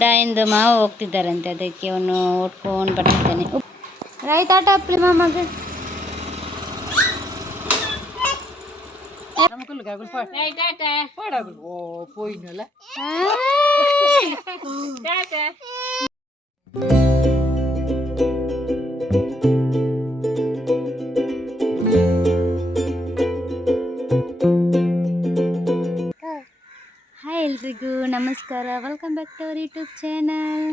ರಾಯಂದು ಮಾವ ಹೋಗ್ತಿದ್ದಾರಂತೆ, ಅದಕ್ಕೆ ಅವನು ಓಡ್ಕೊಂಡು ಬರ್ತಿದ್ದಾನೆ. ರಾಯ್ ತಾಟ ಅಪ್ಪಲಿ ಮಾಮಗೆ ಹಾಯ್ ಎಲ್ರಿಗೂ ನಮಸ್ಕಾರ, welcome back to our YouTube channel.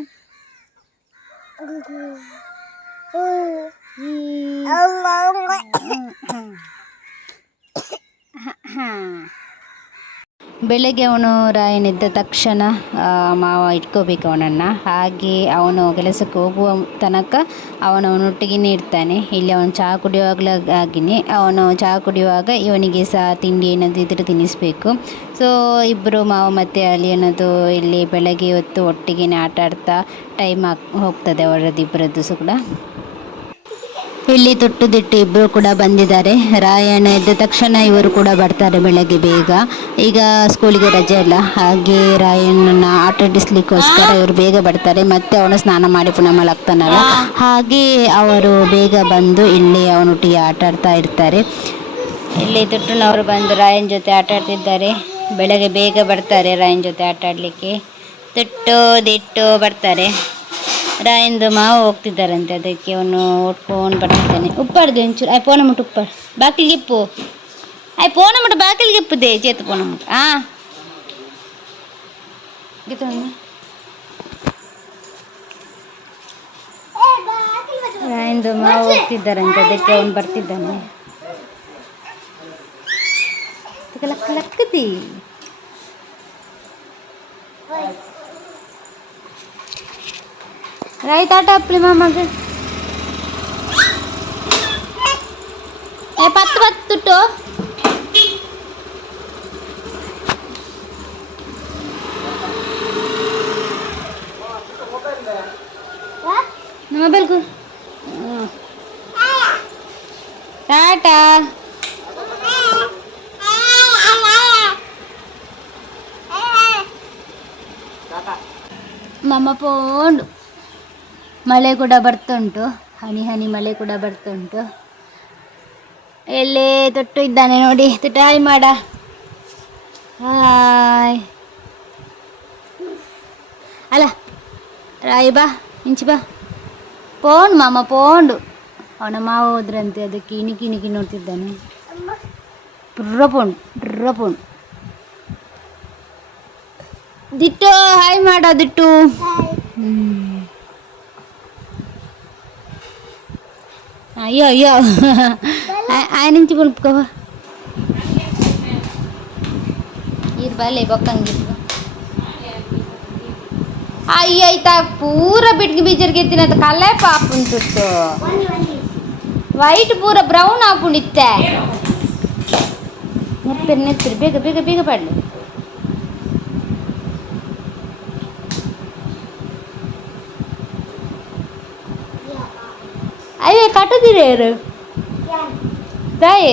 ಬೆಳಗ್ಗೆ ಅವನು ರಾಯನಿದ್ದ ತಕ್ಷಣ ಮಾವ ಇಟ್ಕೋಬೇಕು ಅವನನ್ನು. ಹಾಗೆ ಅವನು ಕೆಲಸಕ್ಕೆ ಹೋಗುವ ತನಕ ಅವನೊಟ್ಟಿಗೆ ಇರ್ತಾನೆ. ಇಲ್ಲಿ ಅವನು ಚಹಾ ಕುಡಿಯುವಾಗಲಾಗಿನೇ ಅವನು ಚಹಾ ಕುಡಿಯುವಾಗ ಇವನಿಗೆ ಸಹ ತಿಂಡಿ ಏನಾದರೂ ಇದ್ದರೆ ತಿನ್ನಿಸಬೇಕು. ಸೊ ಇಬ್ಬರು ಮಾವ ಮತ್ತು ಅಳಿ ಅನ್ನೋದು ಇಲ್ಲಿ ಬೆಳಗ್ಗೆ ಹೊತ್ತು ಒಟ್ಟಿಗೆ ಆಟ ಆಡ್ತಾ ಟೈಮ್ ಹೋಗ್ತದೆ ಅವರದ್ದಿಬ್ಬರದ್ದು ಕೂಡ. ಇಲ್ಲಿ ತೊಟ್ಟು ದಿಟ್ಟು ಇಬ್ಬರು ಕೂಡ ಬಂದಿದ್ದಾರೆ. ರಾಯಣ್ಣ ಎದ್ದ ತಕ್ಷಣ ಇವರು ಕೂಡ ಬರ್ತಾರೆ ಬೆಳಗ್ಗೆ ಬೇಗ. ಈಗ ಸ್ಕೂಲಿಗೆ ರಜೆ ಅಲ್ಲ, ಹಾಗೆ ರಾಯಣ್ಣನ ಆಟ ಆಡಿಸ್ಲಿಕ್ಕೋಸ್ಕರ ಇವರು ಬೇಗ ಬರ್ತಾರೆ. ಮತ್ತೆ ಅವನು ಸ್ನಾನ ಮಾಡಿ ಪುನಃ ಮಲಗ್ತಾನಲ್ಲ, ಹಾಗೆ ಅವರು ಬೇಗ ಬಂದು ಇಲ್ಲಿ ಅವನೊಟ್ಟಿಗೆ ಆಟ ಆಡ್ತಾ ಇರ್ತಾರೆ. ಇಲ್ಲಿ ತೊಟ್ಟನವರು ಬಂದು ರಾಯನ್ ಜೊತೆ ಆಟ ಆಡ್ತಿದ್ದಾರೆ. ಬೆಳಗ್ಗೆ ಬೇಗ ಬರ್ತಾರೆ ರಾಯನ್ ಜೊತೆ ಆಟ ಆಡಲಿಕ್ಕೆ. ತೊಟ್ಟು ದಿಟ್ಟು ಬರ್ತಾರೆ. ರಾಯಂದು ಮಾವ ಹೋಗ್ತಿದ್ದಾರಂತೆ, ಅದಕ್ಕೆ ಅವನು ಓಡ್ಕೊಂಡು ಬರ್ತಿದ್ದಾನೆ. ಉಪ್ಪಾಡ್ದು ಒಂಚೂರು ಆಯ್ ಪೋನ ಮುಟ್ಟು ಉಪ್ಪಾಡು ಬಾಕಿಲಿಗೆ ಇಪ್ಪು ಆಯ್ ಪೋನ ಮುಟ್ಟು ಬಾಕಿಲಿಗೆ ಇಪ್ಪುದೇ ಚೇತು ಪೋನ ಮುಟ್ಟು ರಾಯಂದು ಮಾವ ಹೋಗ್ತಿದ್ದಾರಂತೆ, ಅದಕ್ಕೆ ಅವನು ಬರ್ತಿದ್ದಾನೆ. ಲಕ್ಕದಿ ರಾಯ್ ತಾಟ ಅಪ್ಪಲಿ ಮಾಮಗೆ ಪತ್ತು ಮೊಬೈಲ್ಗೂ ಟಾಟಾ ಮಮ್ಮ ಪೋಂಡು. ಮಳೆ ಕೂಡ ಬರ್ತುಂಟು, ಹನಿ ಹನಿ ಮಳೆ ಕೂಡ ಬರ್ತುಂಟು. ಎಲ್ಲೇ ತೊಟ್ಟು ಇದ್ದಾನೆ ನೋಡಿ, ತೊಟ್ಟು ಹಾಯ್ ಮಾಡ. ಹಾಯ್ ಅಲ್ಲ ರಾಯ್ ಬಾ ಇಂಚಿ ಬಾ. ಪೋಂಡು ಮಾಮ ಪೋಂಡು. ಅವನ ಮಾವ ಹೋದ್ರಂತೆ, ಅದಕ್ಕೆ ಇಣಿಕಿ ಇಣಿಕಿ ನೋಡ್ತಿದ್ದಾನೆ. ಪುರ್ರಪೋಂಡು ದಿಟ್ಟು ಹಾಯ್ ಮಾಡ ದಿಟ್ಟು. ಅಯ್ಯೋ ಅಯ್ಯೋ ಆಯ್ನಿಂಚಿ ಬಲ್ಪ್ಕವ ಇರ್ ಬಲ್ಲೆ ಬೊಕ್ಕಂಗಿರ್ ಅಯ್ಯ ಆಯ್ತಾ ಪೂರ ಬಿಟ್ಗೆ ಬೀಜರ್ಗೆ ಎತ್ತಿನ ಕಲೆ ಪಾಪ ಉಂಟು. ವೈಟ್ ಪೂರ ಬ್ರೌನ್ ಹಾಕೊಂಡಿತ್ತೆ. ನೆತ್ತಿರಿ ಬೇಗ ಬೇಗ ಬೇಗ ಪಡ್ಲಿ. ಅಯ್ಯೋ ಕಟ್ಟದಿರಿ ಯಾರು ತಾಯಿ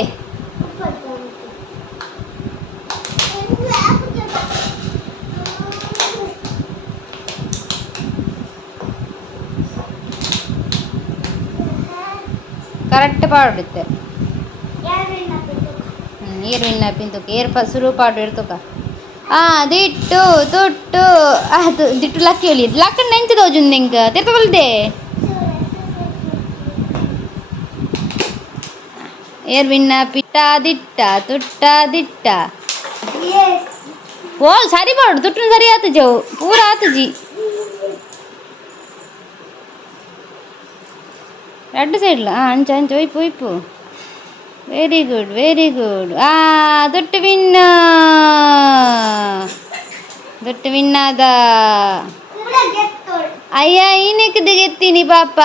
ಕರೆಕ್ಟ್ ಪಾಡುತ್ತೆ. ನೀರು ವಿನ್ನ ಪಿಂತುಕ ಏರ್ ಸುರು ಪಾಡು ಇರ್ತಕ ದಿಟ್ಟು ತುಟ್ಟು ಅದು ದಿಟ್ಟು ಲಕ್ಕಿ ಹೇಳಿ ಲಕ್ಕಣ್ಣ ನೆಂಚದ ಹೋಜುಂದು ನಿಂಗೆ ತಿರ್ತವಲ್ದೆ ಏರ್ ವಿನ್ನ ಪಿಟ್ಟ ದಿಟ್ಟ ತುಟ್ಟ ದಿಟ್ಟ ಓಲ್ ಸರಿ ಪಾಡು ತುಟ್ಟು ಸರಿ ಆತು ಜವು ಪೂರ ಆತು ಜಿ ಎರಡು ಸೈಡ್ಲ ಅಂಚ ಅಂಚ ಒಯ್ಪು ಒಯ್ಪು. Very good very good. ದೊಟ್ಟು ವಿನ್ನ ದೊಟ್ಟು ವಿನ್ನಾದ ಅಯ್ಯ ಈನೆಕ್ದು ಗೆತ್ತೀನಿ ಪಾಪ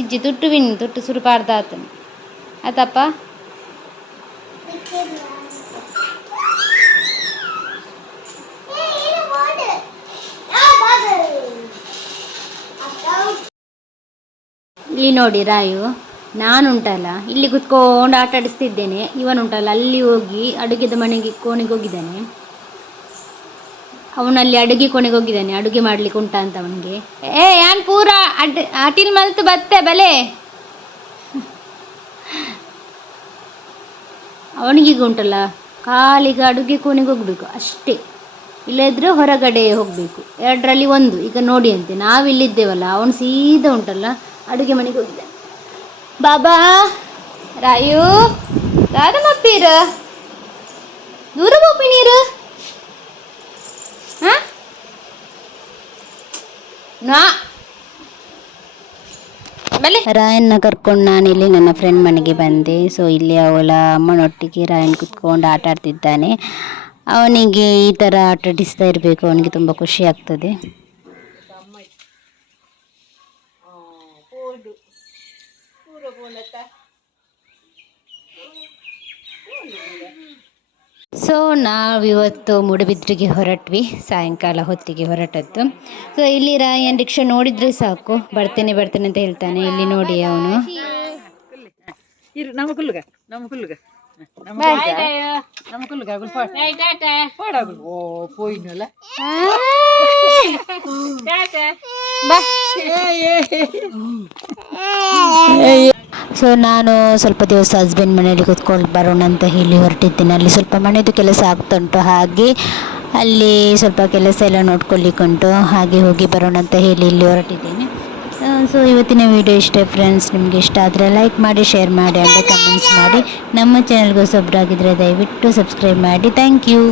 ಇಜ್ಜಿ ತುಟ್ಟು ವಿನ್ ತುಟ್ಟು ಸುರು ಪಾಡ್ದಾತ ಆತಪ್ಪ. ಇಲ್ಲಿ ನೋಡಿ ರಾಯು, ನಾನುಂಟಲ್ಲ ಇಲ್ಲಿ ಕುತ್ಕೊಂಡು ಆಟ ಆಡಿಸ್ತಿದ್ದೇನೆ, ಇವನುಂಟಲ್ಲ ಅಲ್ಲಿ ಹೋಗಿ ಅಡುಗೆದ ಮನೆಗೆ ಕೋಣೆಗೆ ಹೋಗಿದ್ದಾನೆ. ಅವನಲ್ಲಿ ಅಡುಗೆ ಕೊನೆಗೆ ಹೋಗಿದ್ದಾನೆ, ಅಡುಗೆ ಮಾಡ್ಲಿಕ್ಕೆ ಉಂಟಾ ಅಂತ ಅವನಿಗೆ. ಯಾನ್ ಪೂರ ಅಟಿಲ್ ಮಲ್ತು ಬತ್ತೆ ಬಲೆ ಅವನಿಗೀಗ ಉಂಟಲ್ಲ ಕಾಲಿಗೆ ಅಡುಗೆ ಕೋಣೆಗೆ ಹೋಗ್ಬೇಕು ಅಷ್ಟೇ, ಇಲ್ಲದ್ರೆ ಹೊರಗಡೆ ಹೋಗಬೇಕು, ಎರಡರಲ್ಲಿ ಒಂದು. ಈಗ ನೋಡಿ ಅಂತೆ ನಾವಿಲ್ಲಿದ್ದೇವಲ್ಲ, ಅವನು ಸೀದಾ ಉಂಟಲ್ಲ ಅಡುಗೆ ಮನೆಗೆ ಹೋಗಿದ್ದಾನೆ. ಬಾಬಾ ರಾಯು ದಾದಮಪ್ಪೀರ ದೂರ ಹೋಗಿ ನೀರು ರಾಯನ್ನ ಕರ್ಕೊಂಡು ನಾನಿಲ್ಲಿ ನನ್ನ ಫ್ರೆಂಡ್ ಮನೆಗೆ ಬಂದೆ. ಸೊ ಇಲ್ಲಿ ಅವಳ ಅಮ್ಮನೊಟ್ಟಿಗೆ ರಾಯನ್ ಕುತ್ಕೊಂಡು ಆಟ ಆಡ್ತಿದ್ದಾನೆ. ಅವನಿಗೆ ಈ ಥರ ಆಟ ಆಡಿಸ್ತಾ ಇರಬೇಕು, ಅವನಿಗೆ ತುಂಬ ಖುಷಿ ಆಗ್ತದೆ. ಸೊ ನಾವಿವತ್ತು ಮೂಡುಬಿದ್ರೆಗೆ ಹೊರಟ್ವಿ, ಸಾಯಂಕಾಲ ಹೊತ್ತಿಗೆ ಹೊರಟದ್ದು. ಸೊ ಇಲ್ಲಿ ರಾಯನ್ ರಿಕ್ಷಾ ನೋಡಿದರೆ ಸಾಕು ಬರ್ತೇನೆ ಅಂತ ಹೇಳ್ತಾನೆ. ಇಲ್ಲಿ ನೋಡಿ ಅವನು ಸೊ ನಾನು ಸ್ವಲ್ಪ ದಿವಸ ಹಸ್ಬೆಂಡ್ ಮನೆಯಲ್ಲಿ ಕೂತ್ಕೊಂಡು ಬರೋಣ ಅಂತ ಹೇಳಿ ಹೊರಟಿದ್ದೇನೆ. ಅಲ್ಲಿ ಸ್ವಲ್ಪ ಮನೆಯದು ಕೆಲಸ ಆಗ್ತುಂಟು, ಹಾಗೆ ಅಲ್ಲಿ ಸ್ವಲ್ಪ ಕೆಲಸ ಎಲ್ಲ ನೋಡ್ಕೊಳ್ಳಿಕ್ಕುಂಟು, ಹಾಗೆ ಹೋಗಿ ಬರೋಣ ಅಂತ ಹೇಳಿ ಇಲ್ಲಿ ಹೊರಟಿದ್ದೇನೆ. ಸೊ ಇವತ್ತಿನ ವಿಡಿಯೋ ಇಷ್ಟ ಫ್ರೆಂಡ್ಸ್. ನಿಮಗೆ ಇಷ್ಟ ಆದರೆ ಲೈಕ್ ಮಾಡಿ, ಶೇರ್ ಮಾಡಿ, ಹಾಗೆ ಕಮೆಂಟ್ಸ್ ಮಾಡಿ. ನಮ್ಮ ಚಾನಲ್ಗೆ ಹೊಸಬ್ರಾಗಿದ್ದರೆ ದಯವಿಟ್ಟು ಸಬ್ಸ್ಕ್ರೈಬ್ ಮಾಡಿ. Thank you.